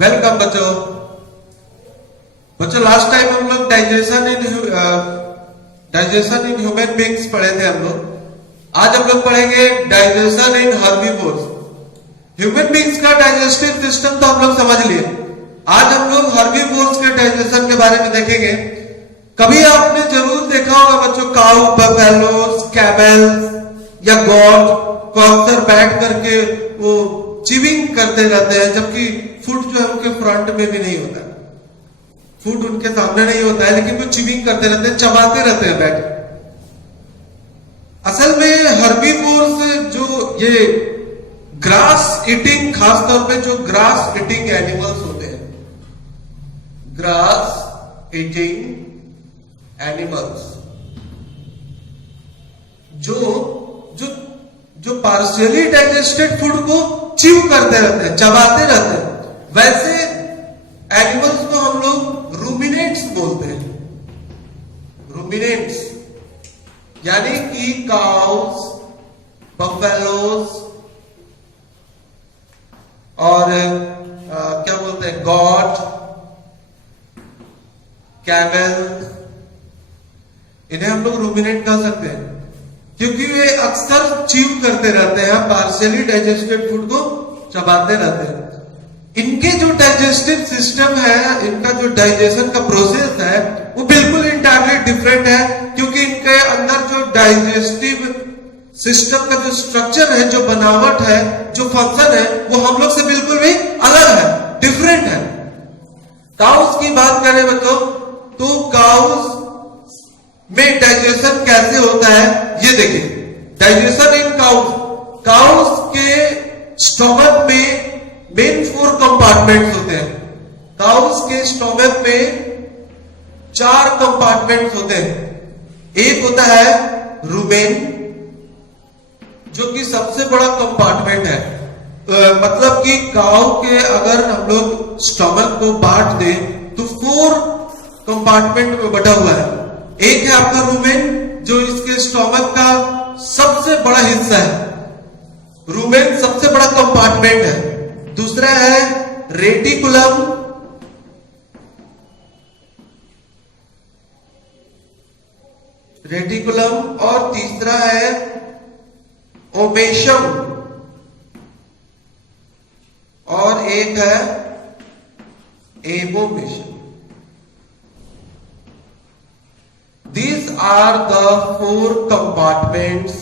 Welcome बच्चों। Last time हम लोग डाइजेशन इन ह्यूमन बींग्स पढ़े थे हम लोग। आज हम लोग पढ़ेंगे डाइजेशन इन हर्बीवोर्स। ह्यूमन बींग्स का डाइजेस्टिव सिस्टम तो हम लोग समझ लिए। आज हम लोग हर्बीवोर्स के डाइजेशन के बारे में देखेंगे। कभी आपने जरूर देखा होगा बच्चों, काऊ, बफेलोस, कैमल्स या गॉट को अक्सर बैठ करके वो चिविंग करते रहते हैं, जबकि फूड जो है उनके फ्रंट में भी नहीं होता है, फूड उनके सामने नहीं होता है, लेकिन वो चिविंग करते रहते हैं, चबाते रहते हैं बैठ। असल में हर्बीवोर्स जो ये ग्रास ईटिंग, खासतौर पे जो ग्रास ईटिंग एनिमल्स होते हैं, ग्रास ईटिंग एनिमल्स, जो पार्शियली डाइजेस्टेड फूड को च्यू करते रहते हैं, चबाते रहते हैं, वैसे एनिमल्स को हम लोग रूमिनेंट्स बोलते हैं। रूमिनेंट्स यानी कि काउस, बफेलोस और क्या बोलते हैं, गॉट, कैमल, इन्हें हम लोग रूमिनेंट कह सकते हैं, क्योंकि वे अक्सर च्यू करते रहते हैं, पार्शियली डाइजेस्टेड फूड को चबाते रहते हैं। इनके जो डाइजेस्टिव सिस्टम है, इनका जो डाइजेशन का प्रोसेस है, वो बिल्कुल इंटायरली डिफरेंट है, क्योंकि इनके अंदर जो डाइजेस्टिव सिस्टम का जो स्ट्रक्चर है, जो बनावट है, जो फंक्शन है, वो हम लोग से बिल्कुल भी अलग है, डिफरेंट है। काउस की बात करें बच्चों, तो काउस में डाइजेशन कैसे होता है ये देखिए। डाइजेशन इन काउस, काउस के स्टोमक में मेन 4 कंपार्टमेंट्स होते हैं। काउस के स्टोमक में 4 कंपार्टमेंट्स होते हैं। एक होता है रुमेन, जो कि सबसे बड़ा कंपार्टमेंट है। मतलब कि काउ के अगर हम लोग स्टोमक को बांट दें तो 4 कंपार्टमेंट में बटा हुआ है। एक है आपका रुमेन, जो इसके स्टोमक का सबसे बड़ा हिस्सा है। रुमेन सबसे बड़ा कंपार्टमेंट है। दूसरा है रेटिकुलम, और तीसरा है ओमेशम, और एक है एबोमेशम। These are the 4 compartments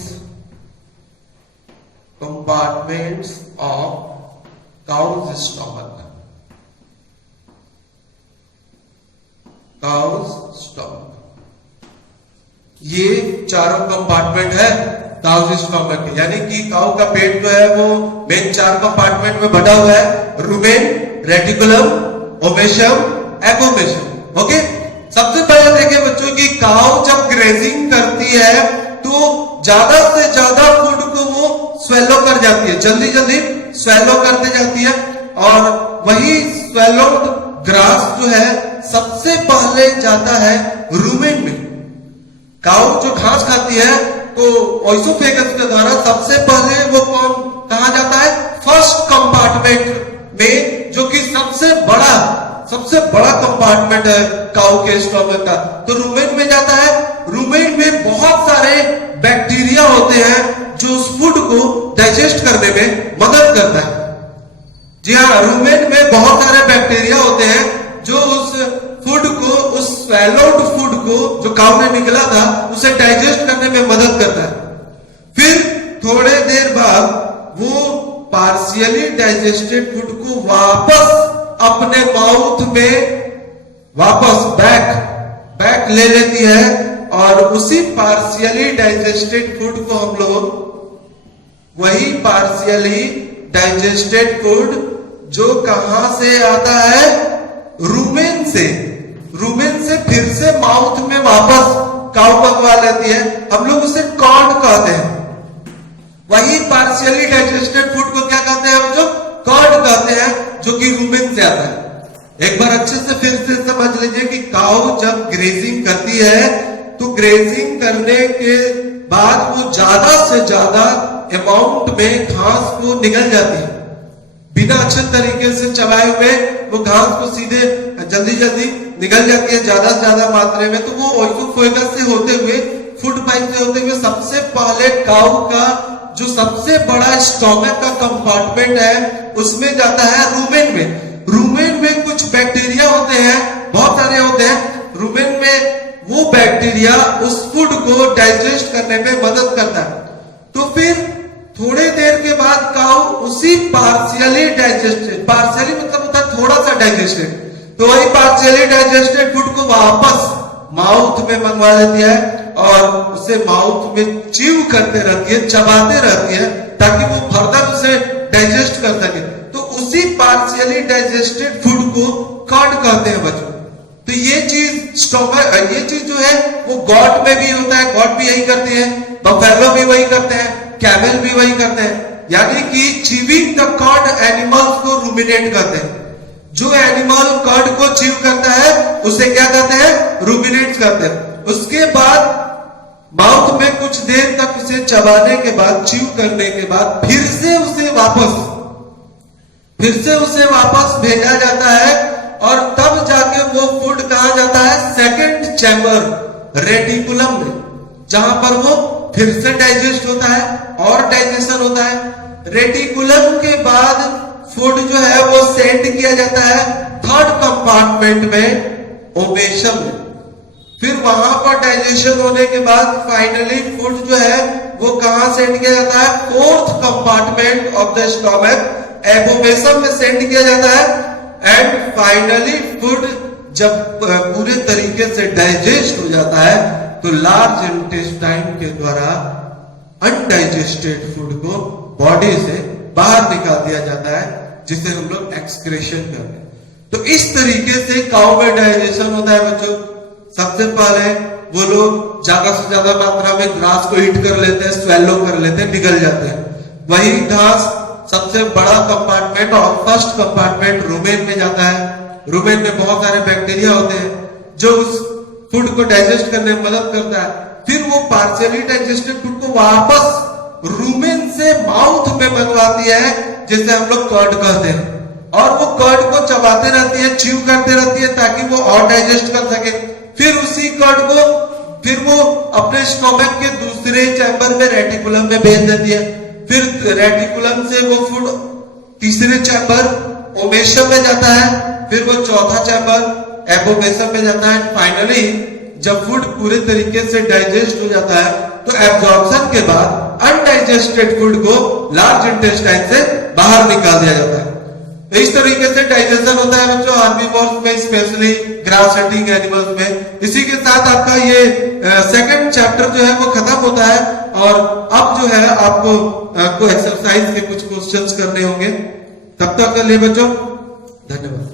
of cow's stomach. ये चारों कंपार्टमेंट है काउज स्टोमक के, यानी कि काउ का पेट जो है वो मेन 4 कंपार्टमेंट में बटा हुआ है। Rumen, reticulum, omasum, abomasum. Okay, सबसे पहले देखिए बच्चों की काउ जब ग्रेजिंग करती है तो ज्यादा से ज्यादा फूड को वो स्वेलो कर जाती है, जल्दी जल्दी स्वेलो करते जाती है, और वही स्वेलोड ग्रास जो है सबसे पहले जाता है रूमेन में। काउ जो घास खाती है तो ओइसोफेगस के द्वारा सबसे पहले वो कहा जाता है फर्स्ट कंपार्टमेंट में, जो कि सबसे बड़ा कंपार्टमेंट है काउ के स्टोमक का, तो रूमेन में जाता है। रूमेन में बहुत सारे बैक्टीरिया होते हैं जो उस फूड को डाइजेस्ट करने में मदद करता है। जी हाँ, रूमेन में बहुत सारे बैक्टीरिया होते हैं जो उस फूड को, उस स्वेलोड फूड को जो काउ ने निकला था, उसे डाइजेस्ट करने में मदद करता है। फिर थोड़े देर बाद वो पार्शियली डाइजेस्टेड फूड को वापस अपने माउथ में वापस बैक ले लेती है, और उसी पार्शियली डाइजेस्टेड फूड को हम लोग, वही पार्शियली डाइजेस्टेड फूड जो कहां से आता है, रूमेन से फिर से माउथ में वापस काउ पकवा लेती है। हम लोग उसे कॉर्ड कहते हैं। वही पार्शियली डाइजेस्टेड फूड को क्या कहते हैं हम लोग, कॉर्ड कहते हैं, जो कि रूमेन से आता है। एक बार अच्छे से फिर से समझ लीजिए कि काउ जब ग्रेजिंग करती है तो ग्रेजिंग करने के बाद वो ज्यादा से ज्यादा अमाउंट में घास को निगल जाती है, बिना अच्छे तरीके से चबाए हुए वो घास को सीधे जल्दी जल्दी निकल जाती है ज्यादा से ज्यादा मात्रा में। तो वो ओइसोफेगस से होते हुए, फूड पाइप से होते हुए सबसे पहले काऊ का जो सबसे बड़ा स्टोमक का कंपार्टमेंट है उसमें जाता है रूमेन में। रूमेन में कुछ बैक्टीरिया होते हैं, बहुत सारे होते हैं। रूमेन में वो बैक्टीरिया उस फूड को डाइजेस्ट करने में मदद करता है। तो फिर थोड़े देर के बाद काऊ उसी पार्शियली डाइजेस्टेड, पार्शियली मतलब होता है थोड़ा सा डाइजेस्टेड, तो वही पार्शियली डाइजेस्टेड फूड को वापस माउथ में मंगवा लेती है और उसे माउथ में च्यू करते रहती है, चबाते रहती है ताकि वो फर्दर उसे डाइजेस्ट कर सके। तो उसी पार्शियली डाइजेस्टेड फूड को कर्ड कहते हैं बच्चों। तो ये चीज स्टोमक, ये चीज जो है वो गॉट में भी होता है, गॉट भी यही करती है, बफेलो भी वही करते हैं, कैमल भी वही करते हैं। यानी कि च्यूइंग द कर्ड एनिमल्स को रूमिनेट कहते हैं। जो एनिमल कर्ड को च्यू करता है उसे क्या कहते हैं? रूमिनेट कहते हैं। उसके बाद माउथ में कुछ देर तक उसे चबाने के बाद, च्यू करने के बाद फिर से उसे वापस भेजा जाता है और तब जाके वो फूड कहा जाता है सेकंड चैम्बर रेटिकुलम में, जहां पर वो फिर से डाइजेस्ट होता है और डाइजेशन होता है। रेटिकुलम के बाद फूड जो है वो सेंड किया जाता है थर्ड कंपार्टमेंट में, ओवेशम में। फिर वहां पर डाइजेशन होने के बाद फाइनली फूड जो है वो कहां सेंड किया जाता है? Fourth compartment of the stomach, abomasum में सेंड किया जाता है। एंड फाइनली फूड जब पूरे तरीके से डाइजेस्ट हो जाता है तो लार्ज इंटेस्टाइन के द्वारा अनडाइजेस्टेड फूड को बॉडी से बाहर निकाल दिया जाता है, जिसे हम लोग एक्सक्रेशन कहते हैं। तो इस तरीके से काऊ में डाइजेशन होता है बच्चों। सबसे पहले वो लोग ज्यादा से ज्यादा मात्रा में घास को ईट कर लेते हैं, स्वेलो कर लेते हैं, निगल जाते हैं। वही घास सबसे बड़ा कंपार्टमेंट और फर्स्ट कंपार्टमेंट रूमेन में जाता है। रूमेन में बहुत सारे बैक्टीरिया होते हैं जो उस फूड को डाइजेस्ट करने में मदद करता है। फिर वो पार्शियली डाइजेस्टेड फूड को वापस रूमेन से माउथ में मंगवाती है, जिसे हम लोग कर्ड कहते हैं। और वो कर्ड को चबाते रहती है, च्यू करते रहती है ताकि वो और डाइजेस्ट कर सके। फिर उसी कर्ड को फिर वो अपने स्टोमक के दूसरे चैम्बर में, रेटिकुलम में भेज देती है। फिर रेटिकुलम से वो फूड तीसरे चैम्बर ओमेशम में जाता है, फिर वो चौथा चैम्बर एबोमेसम में जाता है। फाइनली जब फूड पूरे तरीके से डाइजेस्ट हो जाता है तो एब्जॉर्प्शन के बाद अनडाइजेस्टेड फूड को लार्ज इंटेस्टाइन से बाहर निकाल दिया जाता है। तो इस तरीके से डाइजेशन होता है बच्चों हार्बीवोर्स में, स्पेशली ग्रास ईटिंग एनिमल्स में। इसी के साथ आपका ये सेकंड चैप्टर जो है वो खत्म होता है और अब जो है आपको एक्सरसाइज के कुछ क्वेश्चंस करने होंगे। तब तक के लिए बच्चों धन्यवाद।